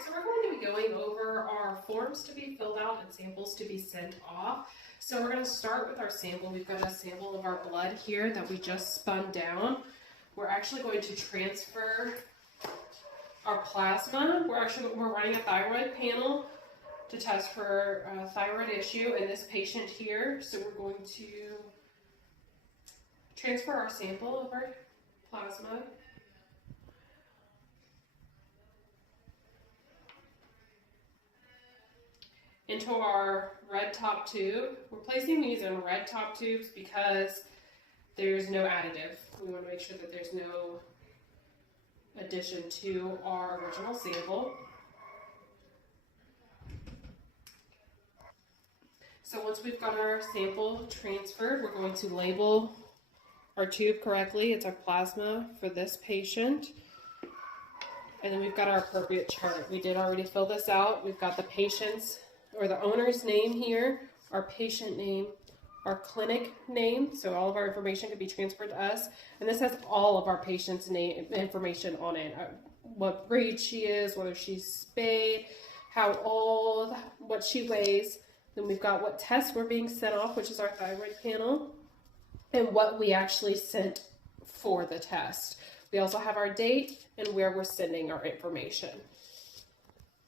So we're going to be going over our forms to be filled out and samples to be sent off. So we're going to start with our sample. We've got a sample of our blood here that we just spun down. We're actually going to transfer our plasma. We're running a thyroid panel to test for thyroid issue in this patient here. So we're going to transfer our sample of our plasma into our red top tube. We're placing these in red top tubes because there's no additive. We want to make sure that there's no addition to our original sample. So once we've got our sample transferred, we're going to label our tube correctly. It's our plasma for this patient. And then we've got our appropriate chart. We did already fill this out. We've got the patient's or the owner's name here, our patient name, our clinic name, so all of our information can be transferred to us. And this has all of our patient's name information on it. What breed she is, whether she's spayed, how old, what she weighs. Then we've got what tests were being sent off, which is our thyroid panel, and what we actually sent for the test. We also have our date and where we're sending our information.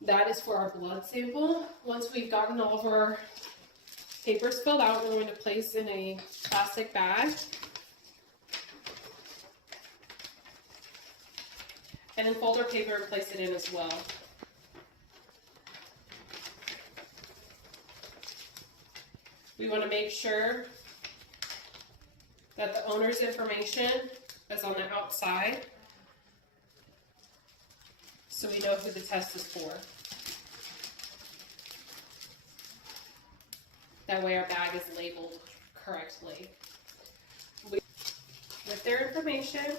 That is for our blood sample. Once we've gotten all of our papers filled out, we're going to place in a plastic bag. And then fold our paper and place it in as well. We want to make sure that the owner's information is on the outside, so we know who the test is for. That way our bag is labeled correctly. With their information,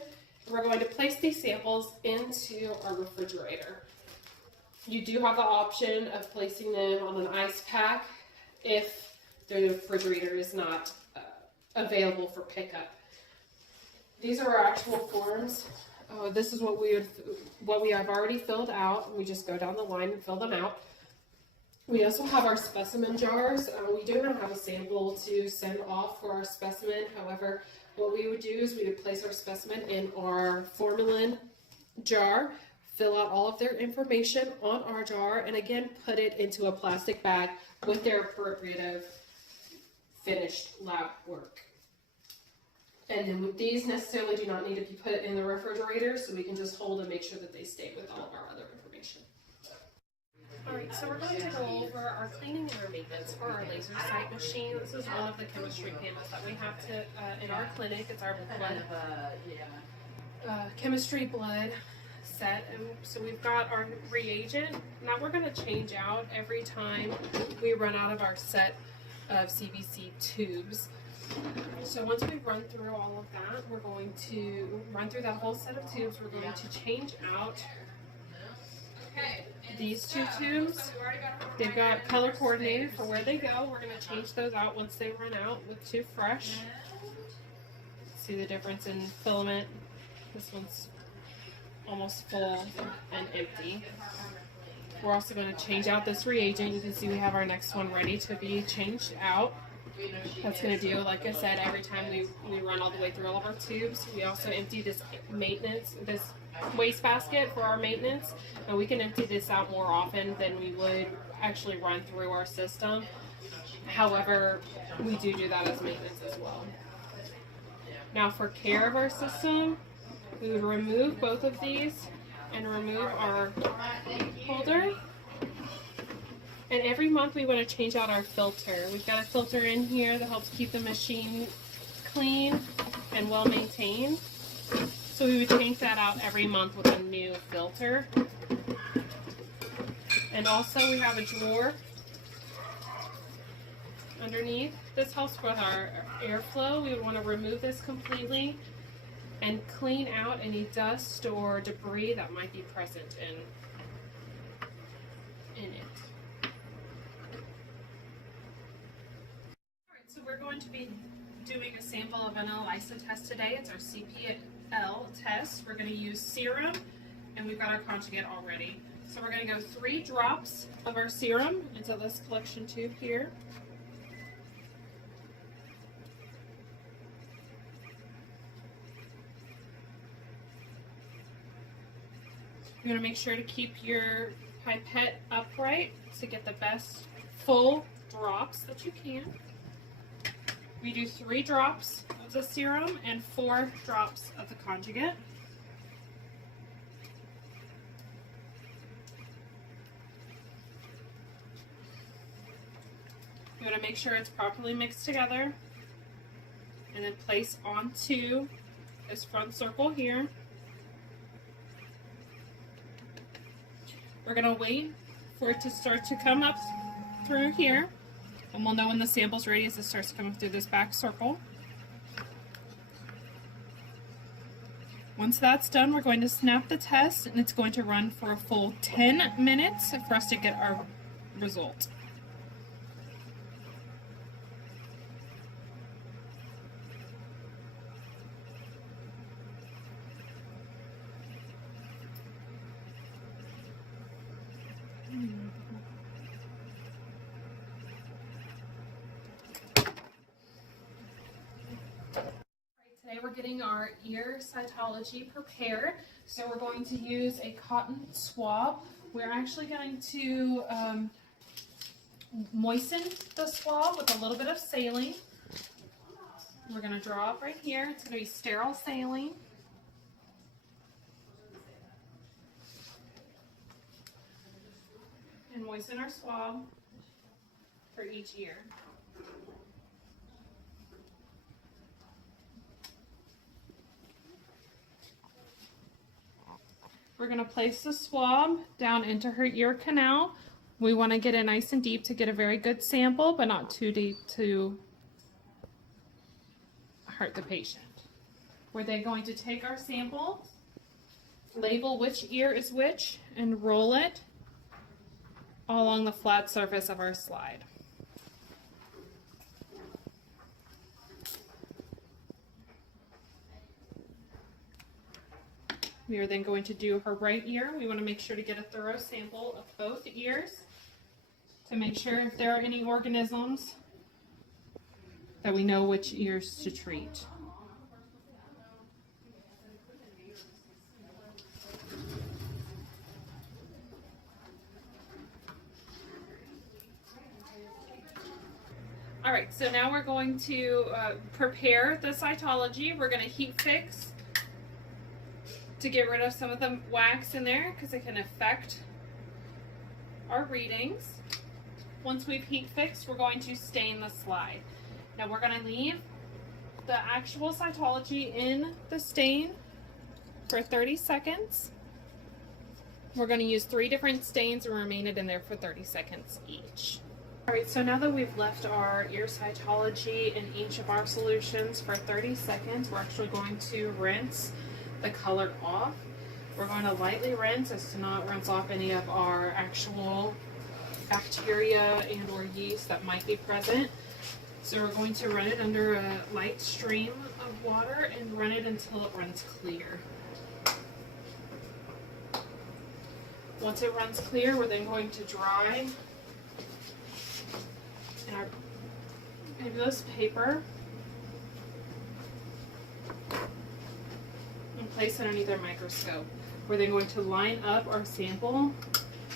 we're going to place these samples into our refrigerator. You do have the option of placing them on an ice pack if the refrigerator is not available for pickup. These are our actual forms. This is what we have already filled out. We just go down the line and fill them out. We also have our specimen jars. We do not have a sample to send off for our specimen. However, what we would do is we would place our specimen in our formalin jar, fill out all of their information on our jar, and again, put it into a plastic bag with their appropriate finished lab work. And then these necessarily do not need to be put in the refrigerator, so we can just hold and make sure that they stay with all of our other information. Alright, so we're going to go over our cleaning and our maintenance for our laser sight machine. This is one of the chemistry panels that we have to in our clinic. It's our blood, chemistry blood set. And so we've got our reagent. Now we're going to change out every time we run out of our set of CBC tubes. So once we run through all of that, we're going to run through that whole set of tubes. We're going to change out these two tubes. They've got color coordinated for where they go. We're going to change those out once they run out with two fresh. See the difference in filament. This one's almost full and empty. We're also going to change out this reagent. You can see we have our next one ready to be changed out. That's going to do, like I said, every time we run all the way through all of our tubes. We also empty this waste basket for our maintenance, and we can empty this out more often than we would actually run through our system. However, we do that as maintenance as well. Now for care of our system, we would remove both of these and remove our holder. And every month we want to change out our filter. We've got a filter in here that helps keep the machine clean and well maintained. So we would change that out every month with a new filter. And also we have a drawer underneath. This helps with our airflow. We would want to remove this completely and clean out any dust or debris that might be present in it. So we're going to be doing a sample of an ELISA test today. It's our CPL test. We're going to use serum and we've got our conjugate all ready. So we're going to go 3 drops of our serum into this collection tube here. You want to make sure to keep your pipette upright to get the best full drops that you can. We do 3 drops of the serum and 4 drops of the conjugate. You want to make sure it's properly mixed together and then place onto this front circle here. We're going to wait for it to start to come up through here, and we'll know when the sample's ready as it starts to come up through this back circle. Once that's done, we're going to snap the test, and it's going to run for a full 10 minutes for us to get our result. Today we're getting our ear cytology prepared. So we're going to use a cotton swab. We're actually going to moisten the swab with a little bit of saline. We're going to draw up right here. It's going to be sterile saline. And moisten our swab for each ear. We're going to place the swab down into her ear canal. We want to get it nice and deep to get a very good sample, but not too deep to hurt the patient. We're then going to take our sample, label which ear is which, and roll it all along the flat surface of our slide. We are then going to do her right ear. We want to make sure to get a thorough sample of both ears to make sure if there are any organisms that we know which ears to treat. All right, so now we're going to prepare the cytology. We're going to heat fix to get rid of some of the wax in there because it can affect our readings. Once we've heat fixed, we're going to stain the slide. Now we're going to leave the actual cytology in the stain for 30 seconds. We're going to use 3 different stains and remain it in there for 30 seconds each. All right, so now that we've left our ear cytology in each of our solutions for 30 seconds, we're actually going to rinse the color off. We're going to lightly rinse as to not rinse off any of our actual bacteria and or yeast that might be present. So we're going to run it under a light stream of water and run it until it runs clear. Once it runs clear, we're then going to dry in our fabulous paper and place it underneath our microscope. We're then going to line up our sample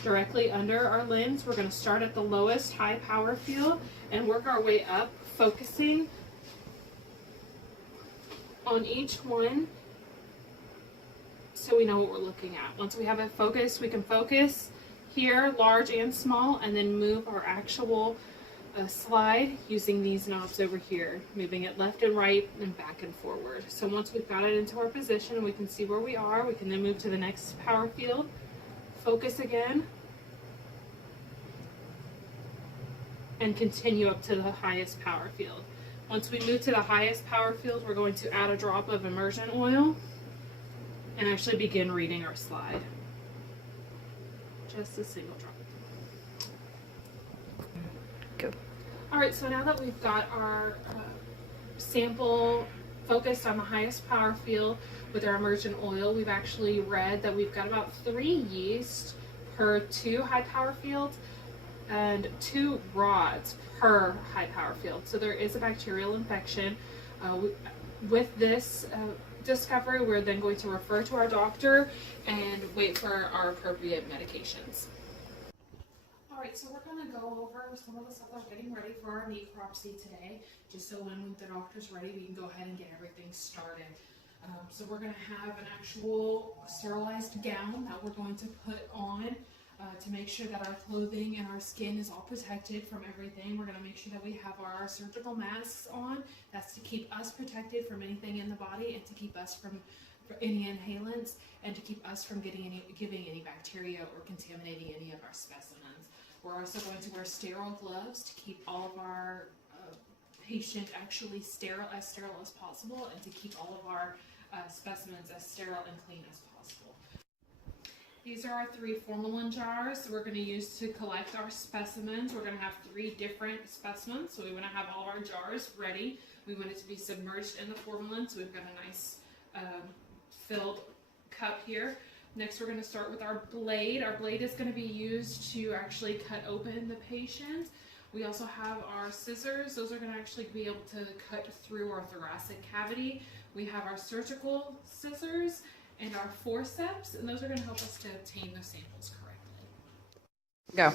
directly under our lens. We're going to start at the lowest high power field and work our way up, focusing on each one so we know what we're looking at. Once we have it focused, we can focus here, large and small, and then move our actual slide using these knobs over here, moving it left and right and back and forward. So once we've got it into our position and we can see where we are, we can then move to the next power field, focus again, and continue up to the highest power field. Once we move to the highest power field, we're going to add a drop of immersion oil and actually begin reading our slide. Just a single drop. Go. All right, so now that we've got our sample focused on the highest power field, with our immersion oil, we've actually read that we've got about 3 yeast per 2 high power fields and 2 rods per high power field. So there is a bacterial infection. With this discovery, we're then going to refer to our doctor and wait for our appropriate medications. All right, so we're going to go over some of the stuff that we're getting ready for our necropsy today, just so when the doctor's ready, we can go ahead and get everything started. So we're going to have an actual sterilized gown that we're going to put on to make sure that our clothing and our skin is all protected from everything. We're going to make sure that we have our surgical masks on. That's to keep us protected from anything in the body and to keep us from any inhalants and to keep us from giving any bacteria or contaminating any of our specimens. We're also going to wear sterile gloves to keep all of our patient actually as sterile as possible, and to keep all of our specimens as sterile and clean as possible. These are our 3 formalin jars we're going to use to collect our specimens. We're going to have 3 different specimens, so we want to have all our jars ready. We want it to be submerged in the formalin, so we've got a nice filled cup here. Next, we're going to start with our blade. Our blade is going to be used to actually cut open the patient. We also have our scissors. Those are going to actually be able to cut through our thoracic cavity. We have our surgical scissors and our forceps, and those are going to help us to obtain the samples correctly. Go.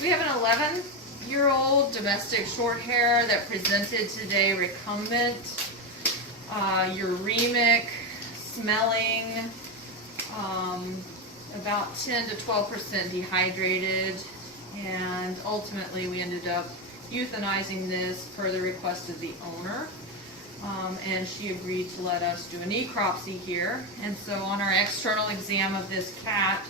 We have an 11-year-old domestic short hair that presented today recumbent, uremic, smelling, about 10 to 12% dehydrated, and ultimately we ended up euthanizing this per the request of the owner, and she agreed to let us do a necropsy here. And so on our external exam of this cat,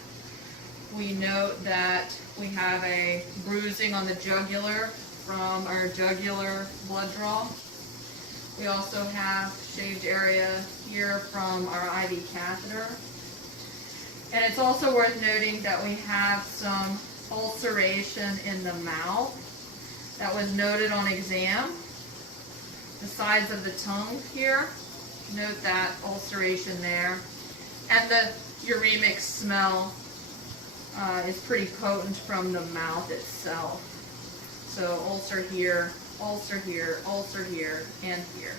we note that we have a bruising on the jugular from our jugular blood draw. We also have shaved area here from our IV catheter. And it's also worth noting that we have some ulceration in the mouth that was noted on exam. The sides of the tongue here, note that ulceration there. And the uremic smell is pretty potent from the mouth itself. So ulcer here, ulcer here, ulcer here, and here.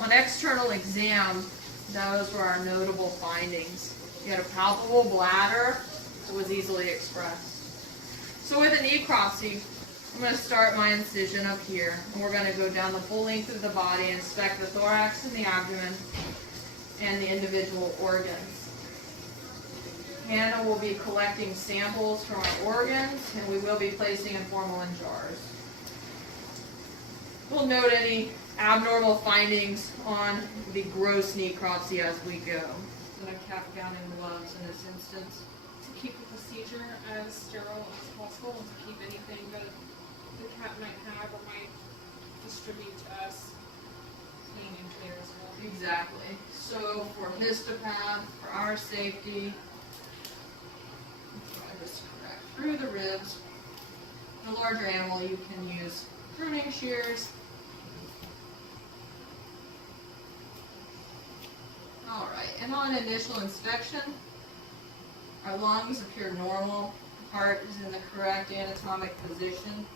On external exam, those were our notable findings. We had a palpable bladder that was easily expressed. So with a necropsy, I'm going to start my incision up here, and we're going to go down the full length of the body and inspect the thorax and the abdomen and the individual organs. Hannah will be collecting samples from our organs, and we will be placing in formalin jars. We'll note any abnormal findings on the gross necropsy as we go. I'm going to cap gown and gloves in this instance. To keep the procedure as sterile as possible and to keep anything that the cat might have or might distribute to us clean and clear as well. Exactly. So for histopath, for our safety, try this correct through the ribs. In a larger animal, you can use pruning shears. All right, and on initial inspection, our lungs appear normal. The heart is in the correct anatomic position.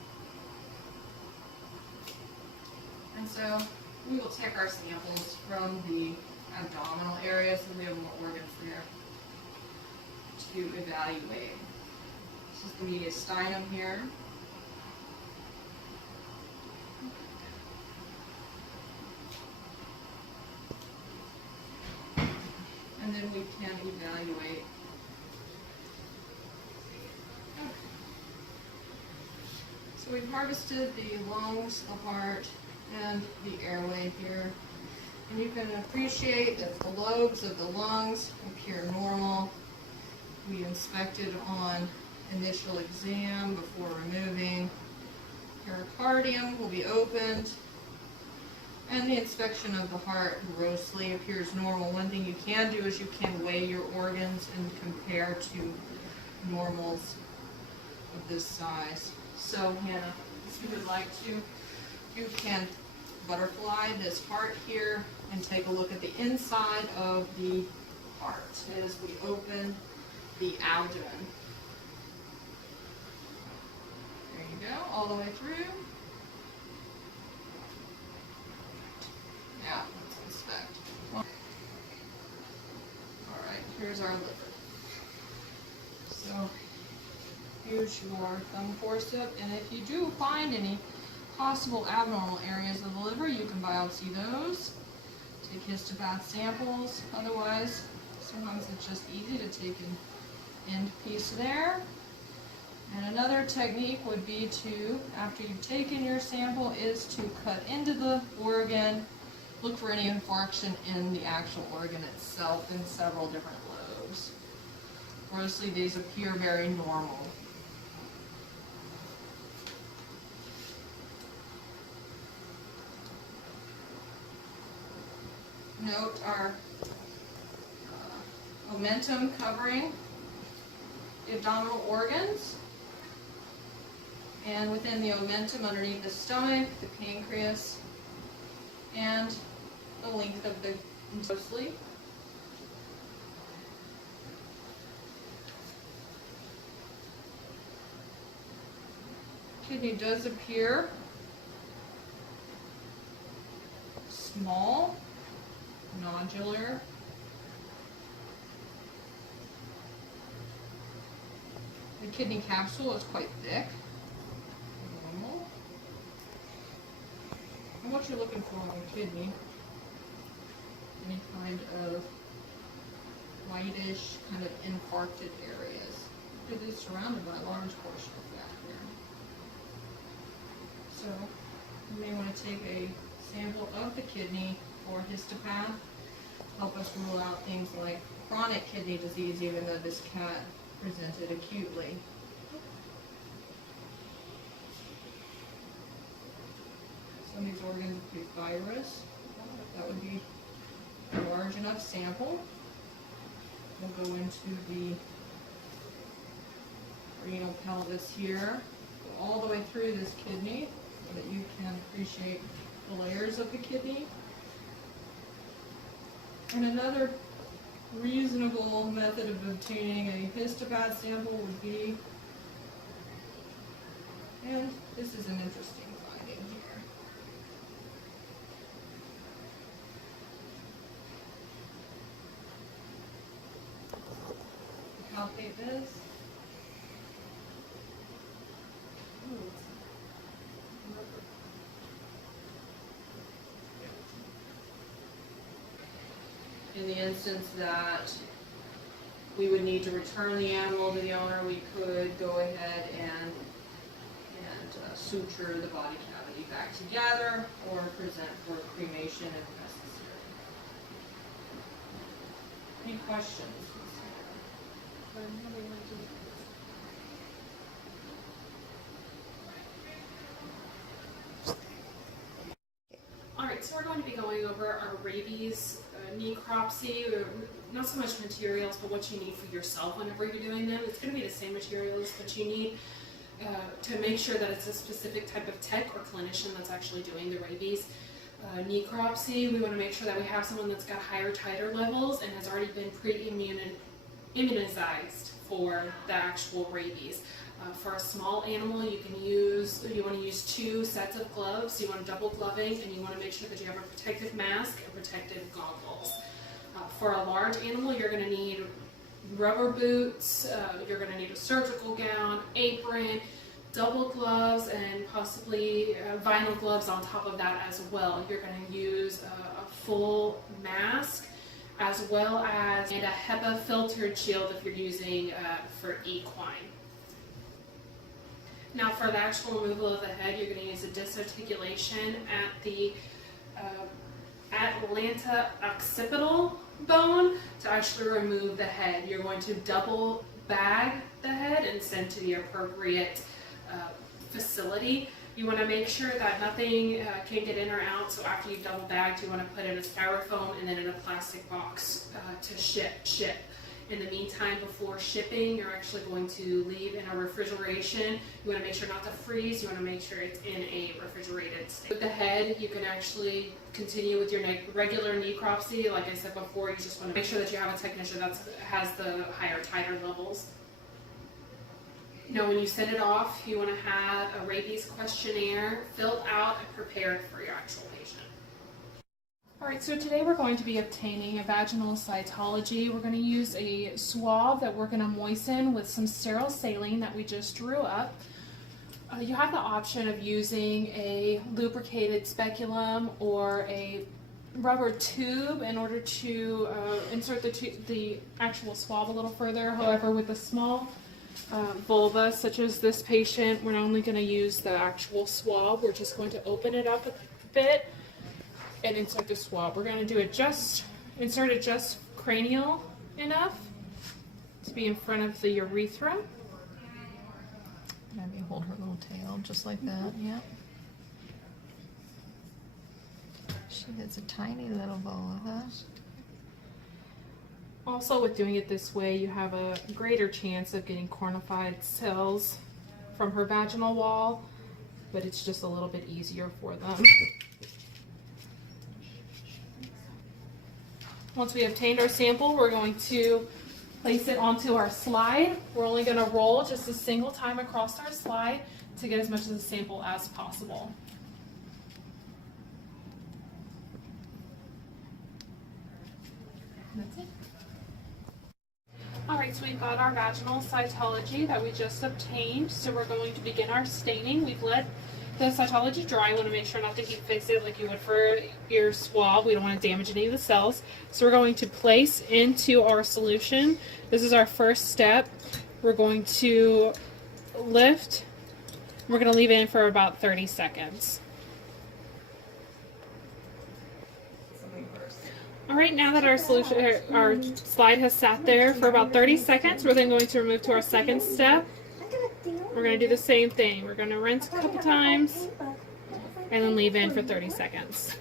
And so we will take our samples from the abdominal area, so we have more organs there to evaluate. This is the mediastinum here. And then we can evaluate. Okay. So we've harvested the lungs apart and the airway here. And you can appreciate that the lobes of the lungs appear normal. We inspected on initial exam before removing. Pericardium will be opened. And the inspection of the heart grossly appears normal. One thing you can do is you can weigh your organs and compare to normals of this size. So, Hannah, if you would like to, you can butterfly this heart here and take a look at the inside of the heart as we open the abdomen. There you go, all the way through. Now, let's inspect. Alright, here's our liver. So, here's your thumb forcep, and if you do find any possible abnormal areas of the liver, you can biopsy those. Take histopath samples. Otherwise, sometimes it's just easy to take an end piece there. And another technique would be to, after you've taken your sample, is to cut into the organ, look for any infarction in the actual organ itself in several different lobes. Mostly these appear very normal. Note our omentum covering the abdominal organs, and within the omentum underneath the stomach, the pancreas, and the length of the mostly. Kidney does appear small, nodular. The kidney capsule is quite thick. Normal. And what you're looking for on a kidney, any kind of whitish, kind of infarcted areas. It is surrounded by a large portion of fat here. So you may want to take a sample of the kidney for histopath, help us rule out things like chronic kidney disease, even though this cat presented acutely. Some of these organs appear fibrous. That would be a large enough sample. We'll go into the renal pelvis here, go all the way through this kidney so that you can appreciate the layers of the kidney. And another reasonable method of obtaining a histopath sample would be, and this is an interesting finding here. Palpate this. In the instance that we would need to return the animal to the owner, we could go ahead and suture the body cavity back together or present for cremation if necessary. Any questions? Alright, so we're going to be going over our rabies necropsy, or not so much materials, but what you need for yourself whenever you're doing them. It's going to be the same materials, but you need to make sure that it's a specific type of tech or clinician that's actually doing the rabies necropsy. We want to make sure that we have someone that's got higher titer levels and has already been immunized for the actual rabies. For a small animal, you want to use 2 sets of gloves. You want double gloving, and you want to make sure that you have a protective mask and protective goggles. For a large animal, you're going to need rubber boots, you're going to need a surgical gown, apron, double gloves, and possibly vinyl gloves on top of that as well. You're going to use a full mask, as well as a HEPA filtered shield if you're using for equine. Now for the actual removal of the head, you're going to use a disarticulation at the Atlanta occipital bone to actually remove the head. You're going to double bag the head and send to the appropriate facility. You want to make sure that nothing can get in or out, so after you've double bagged, you want to put in a styrofoam and then in a plastic box to ship. In the meantime, before shipping, you're actually going to leave in a refrigeration. You want to make sure not to freeze. You want to make sure it's in a refrigerated state. With the head, you can actually continue with your regular necropsy. Like I said before, you just want to make sure that you have a technician that has the higher titer levels. Now, when you send it off, you want to have a rabies questionnaire filled out and prepared for your actual patient. Alright, so today we're going to be obtaining a vaginal cytology. We're going to use a swab that we're going to moisten with some sterile saline that we just drew up. You have the option of using a lubricated speculum or a rubber tube in order to insert the actual swab a little further. However, with a small vulva such as this patient, we're only going to use the actual swab. We're just going to open it up a bit and insert the swab. We're going to do it insert it just cranial enough to be in front of the urethra. Maybe hold her little tail just like that, yeah. She has a tiny little vulva. Also, with doing it this way, you have a greater chance of getting cornified cells from her vaginal wall, but it's just a little bit easier for them. Once we obtained our sample, we're going to place it onto our slide. We're only going to roll just a single time across our slide to get as much of the sample as possible. That's it. Alright, so we've got our vaginal cytology that we just obtained. So we're going to begin our staining. We've let the cytology dry. You want to make sure not to heat fix it like you would for your swab. We don't want to damage any of the cells. So we're going to place into our solution. This is our first step. We're going to lift. We're going to leave it in for about 30 seconds. Alright, now that our slide has sat there for about 30 seconds, we're then going to move to our second step. We're going to do the same thing. We're going to rinse a couple times and then leave in for 30 seconds.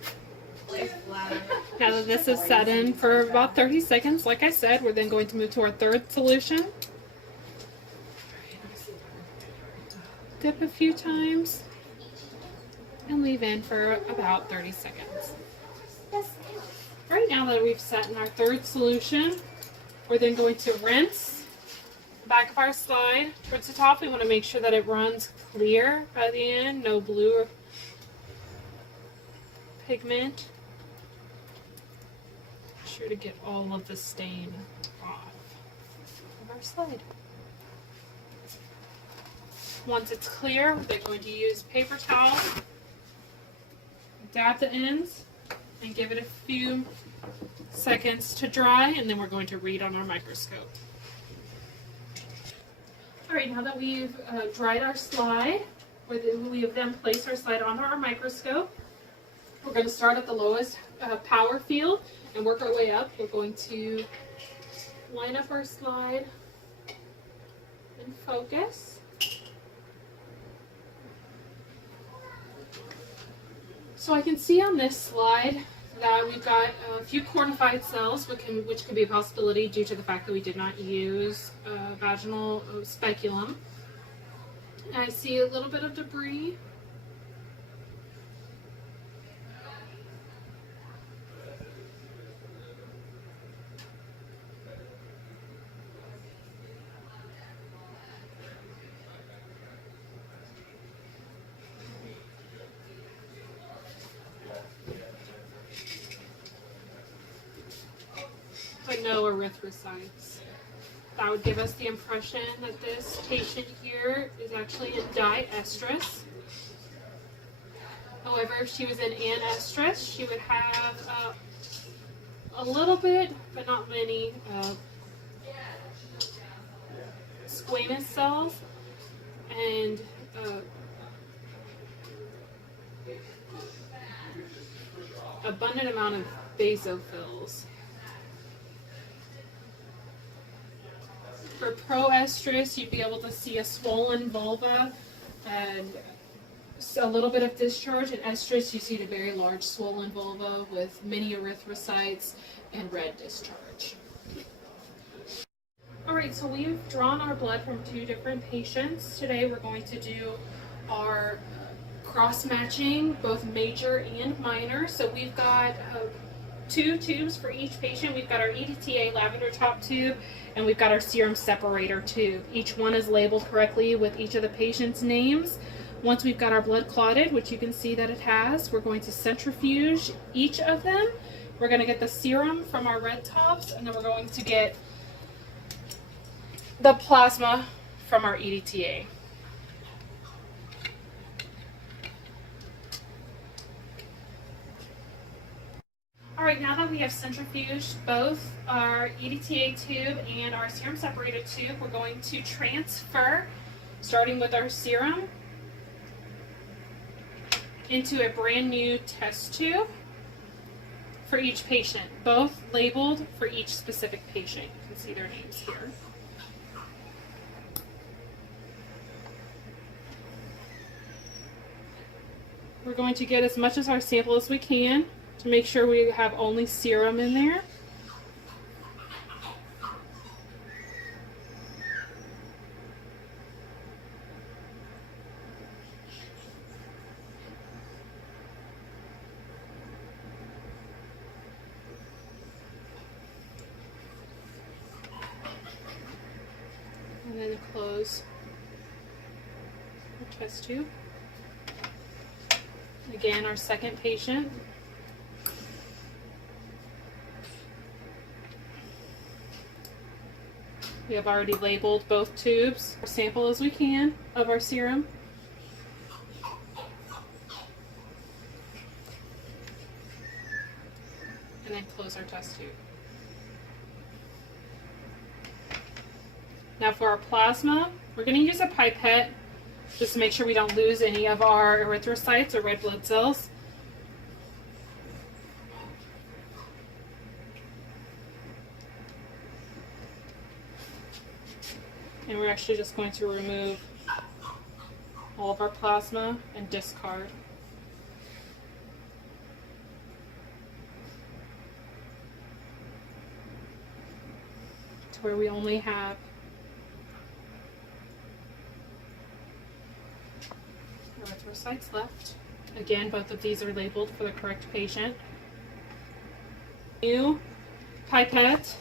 Now that this is set in for about 30 seconds, like I said, we're then going to move to our third solution. Dip a few times and leave in for about 30 seconds. Right now that we've set in our third solution, we're then going to rinse the back of our slide. Towards the top, we want to make sure that it runs clear by the end, no blue or pigment. Make sure to get all of the stain off of our slide. Once it's clear, we're going to use paper towel, dab the ends, and give it a few seconds to dry, and then we're going to read on our microscope. Alright, now that we've dried our slide, we have then placed our slide onto our microscope. We're going to start at the lowest power field and work our way up. We're going to line up our slide and focus. So I can see on this slide that we've got a few cornified cells, which could be a possibility due to the fact that we did not use vaginal speculum. And I see a little bit of debris. But no erythrocytes. That would give us the impression that this patient here is actually in diestrus. However, if she was in anestrus, she would have a little bit, but not many, squamous cells and abundant amount of basophils. For proestrus, you'd be able to see a swollen vulva and a little bit of discharge. In estrus, you see a very large swollen vulva with many erythrocytes and red discharge. Alright, so we've drawn our blood from 2 different patients. Today we're going to do our cross-matching, both major and minor. So we've got 2 tubes for each patient. We've got our EDTA lavender top tube, and we've got our serum separator tube. Each one is labeled correctly with each of the patient's names. Once we've got our blood clotted, which you can see that it has, we're going to centrifuge each of them. We're going to get the serum from our red tops, and then we're going to get the plasma from our EDTA. Alright, now that we have centrifuged both our EDTA tube and our serum separator tube, we're going to transfer, starting with our serum, into a brand new test tube for each patient, both labeled for each specific patient. You can see their names here. We're going to get as much of our sample as we can to make sure we have only serum in there. And then close our test tube. Again, our second patient. We have already labeled both tubes, as sample as we can of our serum. And then close our test tube. Now for our plasma, we're going to use a pipette just to make sure we don't lose any of our erythrocytes or red blood cells. And we're actually just going to remove all of our plasma and discard. To where we only have erythrocytes left. Again, both of these are labeled for the correct patient. New pipette.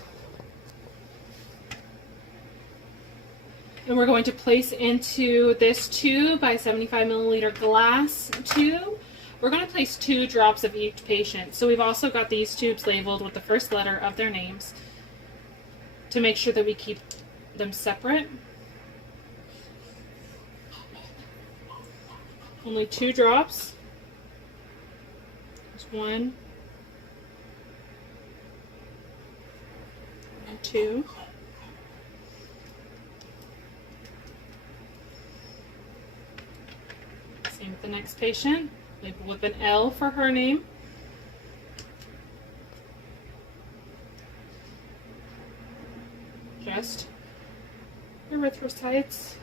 And we're going to place into this 2 by 75 milliliter glass tube. We're going to place 2 drops of each patient. So we've also got these tubes labeled with the first letter of their names to make sure that we keep them separate. Only 2 drops. There's 1 and 2. Same with the next patient. Label with an L for her name. Just erythrocytes.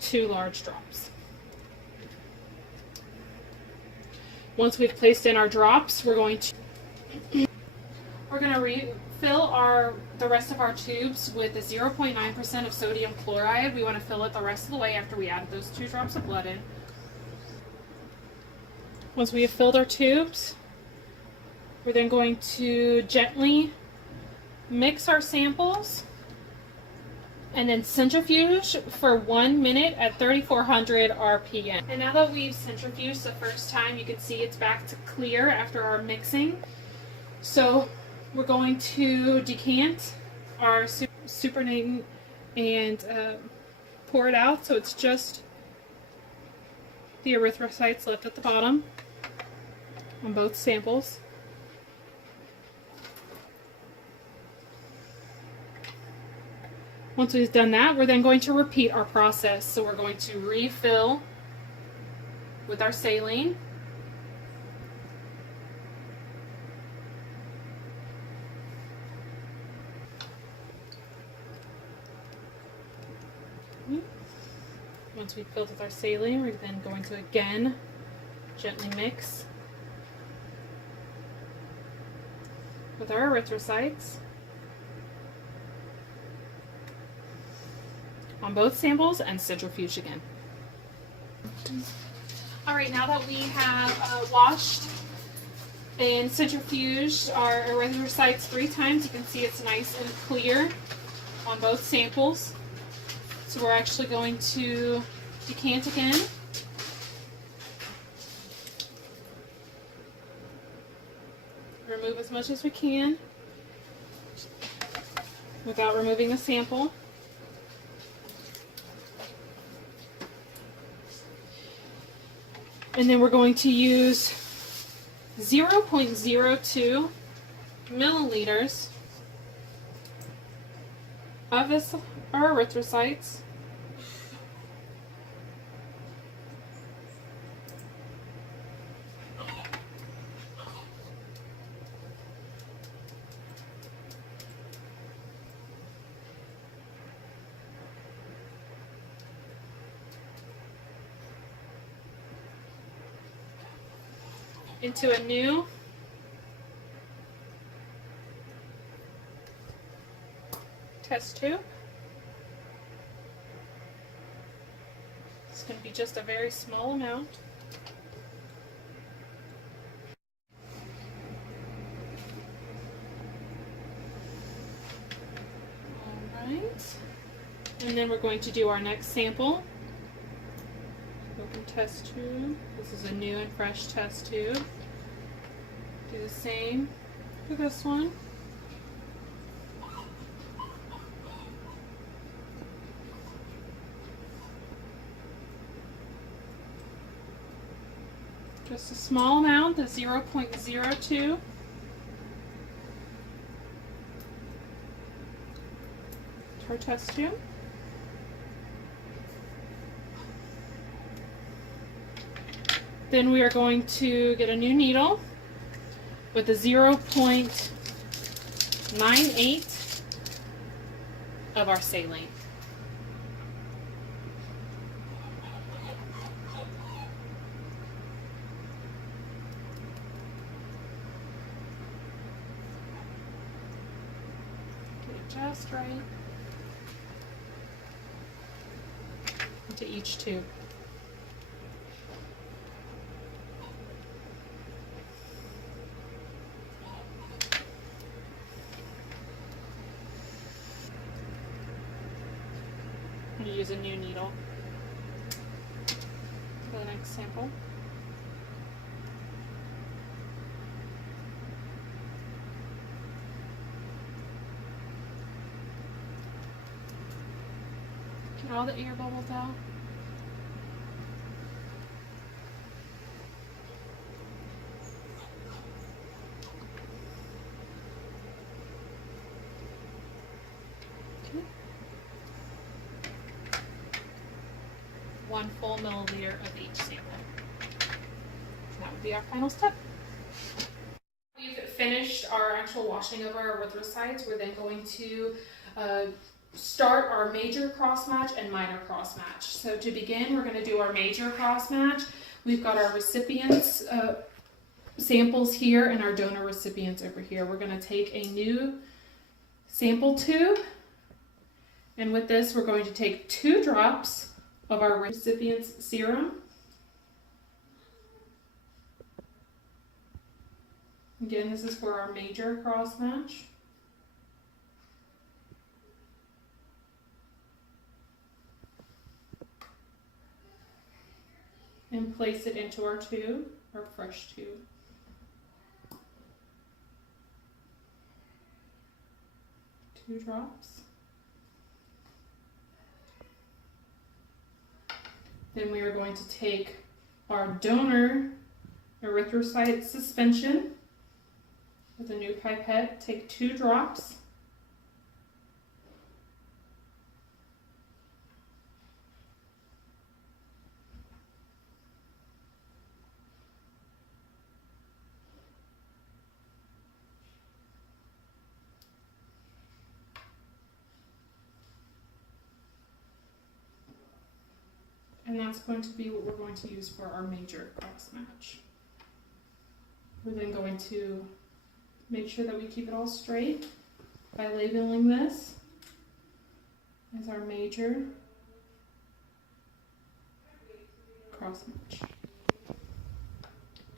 2 large drops. Once we've placed in our drops, we're going to refill the rest of our tubes with a 0.9% of sodium chloride. We want to fill it the rest of the way after we added those 2 drops of blood in. Once we have filled our tubes, we're then going to gently mix our samples and then centrifuge for 1 minute at 3400 RPM. And now that we've centrifuged the first time, you can see it's back to clear after our mixing. So we're going to decant our supernatant and pour it out so it's just the erythrocytes left at the bottom on both samples. Once we've done that, we're then going to repeat our process. So we're going to refill with our saline. Once we've filled with our saline, we're then going to again gently mix with our erythrocytes. on both samples and centrifuge again. All right, now that we have washed and centrifuged our erythrocytes 3 times, you can see it's nice and clear on both samples. So we're actually going to decant again. Remove as much as we can without removing the sample. And then we're going to use 0.02 milliliters of our erythrocytes into a new test tube. It's going to be just a very small amount. Alright. And then we're going to do our next sample. Open test tube. This is a new and fresh test tube. Do the same for this one. Just a small amount, the 0.02. To our test tube. Then we are going to get a new needle with a 0.98 of our saline. Get it just right into each tube. I'm going to use a new needle for the next sample. Get all the air bubbles out. Okay. 1 full milliliter of each sample. That would be our final step. We've finished our actual washing of our erythrocytes. We're then going to start our major cross match and minor cross match. So to begin, we're going to do our major cross match. We've got our recipients samples here and our donor recipients over here. We're going to take a new sample tube, and with this we're going to take 2 drops of our recipient's serum. Again, this is for our major cross match. And place it into our tube, our fresh tube. Two drops. Then we are going to take our donor erythrocyte suspension with a new pipette, take 2 drops. And that's going to be what we're going to use for our major cross match. We're then going to make sure that we keep it all straight by labeling this as our major cross match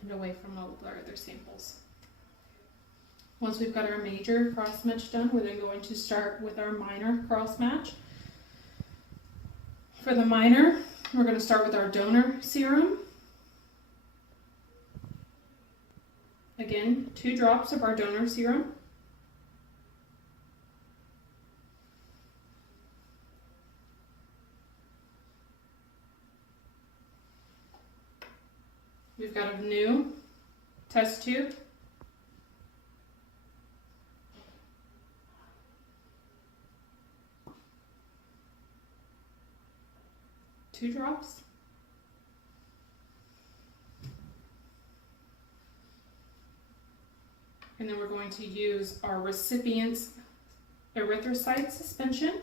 and away from all of our other samples. Once we've got our major cross match done, we're then going to start with our minor cross match. For the minor, we're going to start with our donor serum. Again, 2 drops of our donor serum. We've got a new test tube. Two drops. And then we're going to use our recipient's erythrocyte suspension.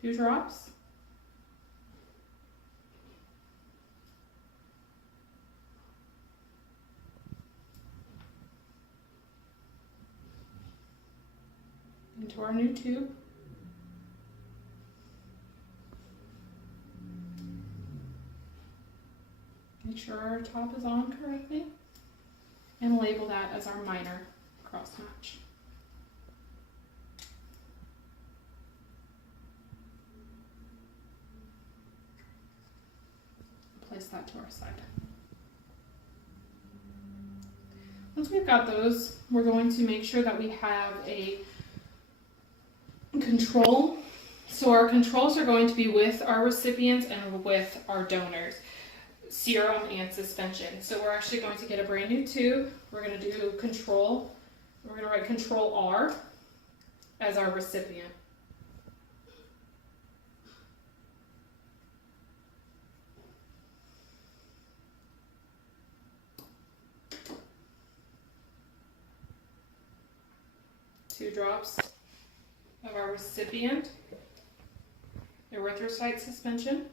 2 drops. Into our new tube. Make sure our top is on correctly, and label that as our minor cross match. Place that to our side. Once we've got those, we're going to make sure that we have a control. So our controls are going to be with our recipients and with our donors, serum and suspension. So we're actually going to get a brand new tube. We're going to do control. We're going to write control R as our recipient. Two drops of our recipient erythrocyte suspension.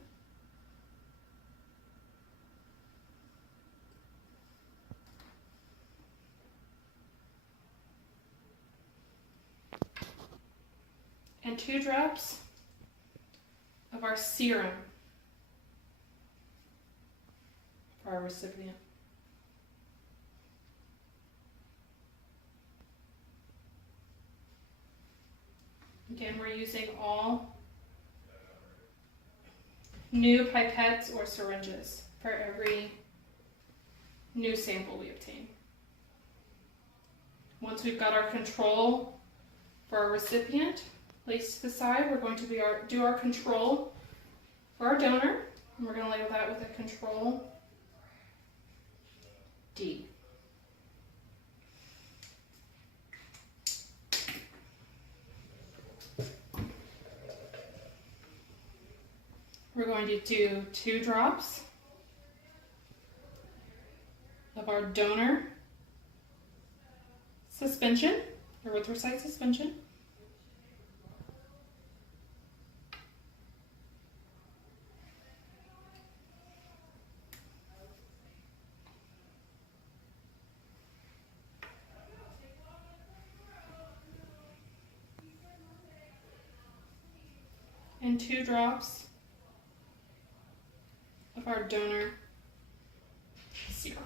And 2 drops of our serum for our recipient. Again, we're using all new pipettes or syringes for every new sample we obtain. Once we've got our control for our recipient placed to the side, we're going to do our control for our donor, and we're going to label that with a control D. We're going to do 2 drops of our donor suspension, erythrocyte suspension. And 2 drops of our donor serum.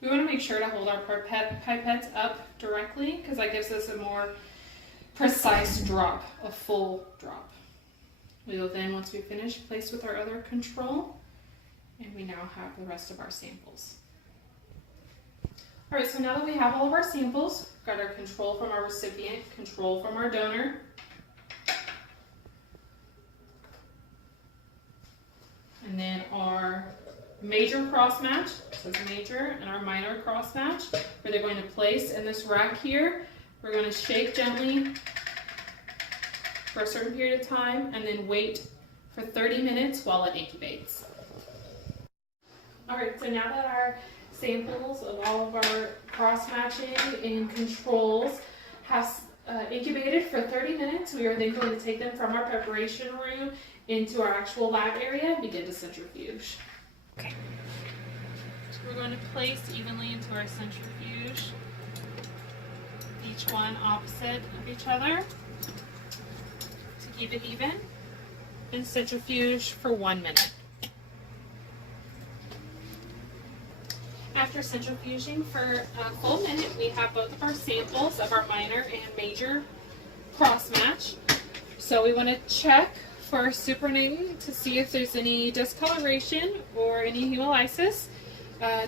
We want to make sure to hold our pipettes up directly because that gives us a more precise drop, a full drop. We will then, once we finish, place with our other control, and we now have the rest of our samples. All right, so now that we have all of our samples, we've got our control from our recipient, control from our donor. And then our major cross match, so it's major, and our minor cross match, where they're going to place in this rack here. We're going to shake gently for a certain period of time, and then wait for 30 minutes while it incubates. All right, so now that our samples of all of our cross-matching and controls has incubated for 30 minutes, we are then going to take them from our preparation room into our actual lab area and begin to centrifuge. Okay. So we're going to place evenly into our centrifuge each one opposite of each other to keep it even, and centrifuge for 1 minute. After centrifuging for a full minute, we have both of our samples of our minor and major cross match. So we want to check for supernatant to see if there's any discoloration or any hemolysis.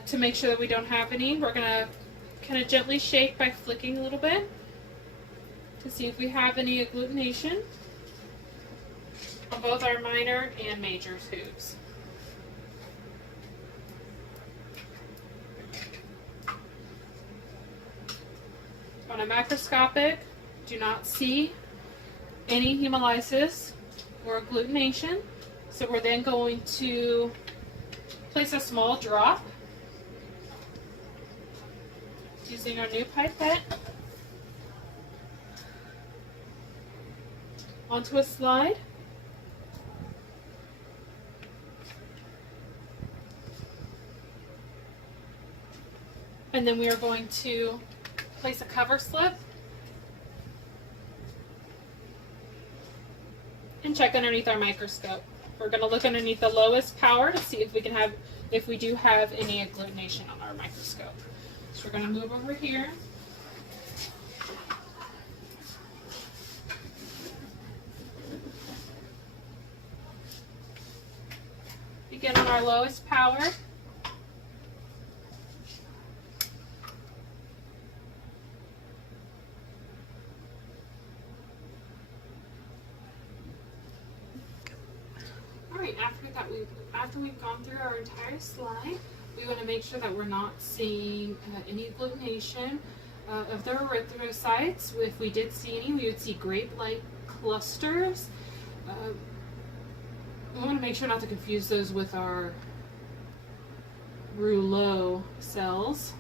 To make sure that we don't have any, we're going to kind of gently shake by flicking a little bit to see if we have any agglutination on both our minor and major tubes. On a macroscopic, do not see any hemolysis or agglutination. So we're then going to place a small drop using our new pipette onto a slide. And then we are going to place a cover slip and check underneath our microscope. We're going to look underneath the lowest power to see if we do have any agglutination on our microscope. So we're going to move over here. Begin on our lowest power. After we've gone through our entire slide, we want to make sure that we're not seeing any agglutination of the erythrocytes. If we did see any, we would see grape-like clusters. We want to make sure not to confuse those with our rouleau cells.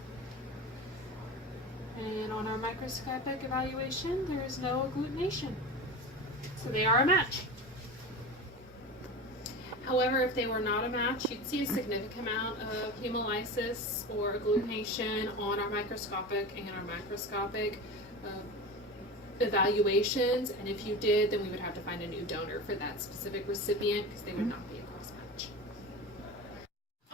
And on our microscopic evaluation, there is no agglutination. So they are a match. However, if they were not a match, you'd see a significant amount of hemolysis or agglutination on our microscopic and our macroscopic evaluations. And if you did, then we would have to find a new donor for that specific recipient because they would not be a cross match.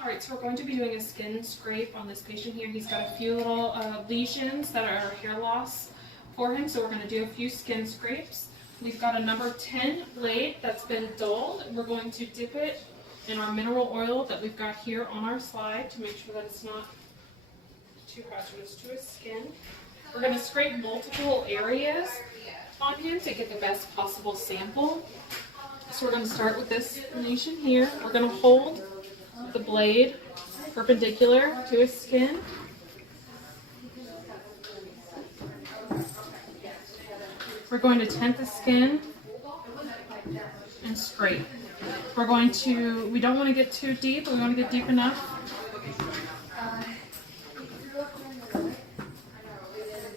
All right, so we're going to be doing a skin scrape on this patient here. He's got a few little lesions that are hair loss for him, so we're going to do a few skin scrapes. We've got a number 10 blade that's been dulled, and we're going to dip it in our mineral oil that we've got here on our slide to make sure that it's not too hazardous to his skin. We're going to scrape multiple areas on him to get the best possible sample. So we're going to start with this lesion here. We're going to hold the blade perpendicular to his skin. We're going to tent the skin and scrape. We don't want to get too deep, but we want to get deep enough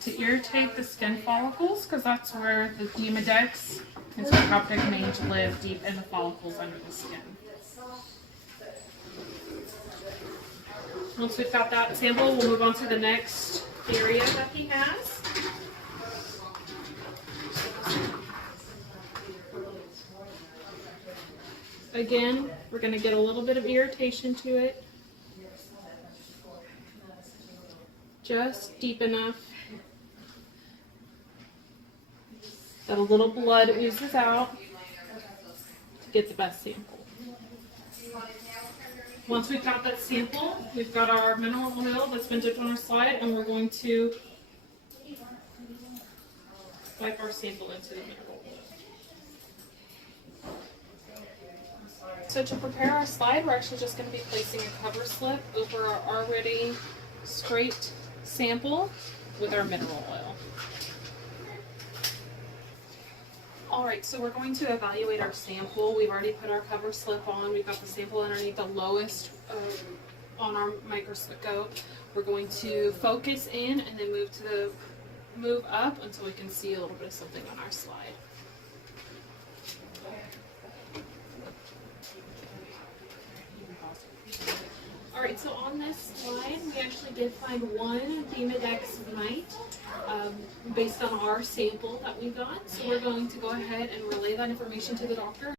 to irritate the skin follicles, because that's where the Demodex and Streptococcal mange live, deep in the follicles under the skin. Once we've got that sample, we'll move on to the next area that he has. Again, we're going to get a little bit of irritation to it. Just deep enough that a little blood oozes out to get the best sample. Once we've got that sample, we've got our mineral oil that's been dipped on our slide, and we're going to wipe our sample into the mineral oil. So to prepare our slide, we're actually just going to be placing a cover slip over our already scraped sample with our mineral oil. Alright, so we're going to evaluate our sample. We've already put our cover slip on. We've got the sample underneath the lowest on our microscope. We're going to focus in and then move up until we can see a little bit of something on our slide. Alright, so on this slide, we actually did find one Demodex mite. based on our sample that we got. So we're going to go ahead and relay that information to the doctor.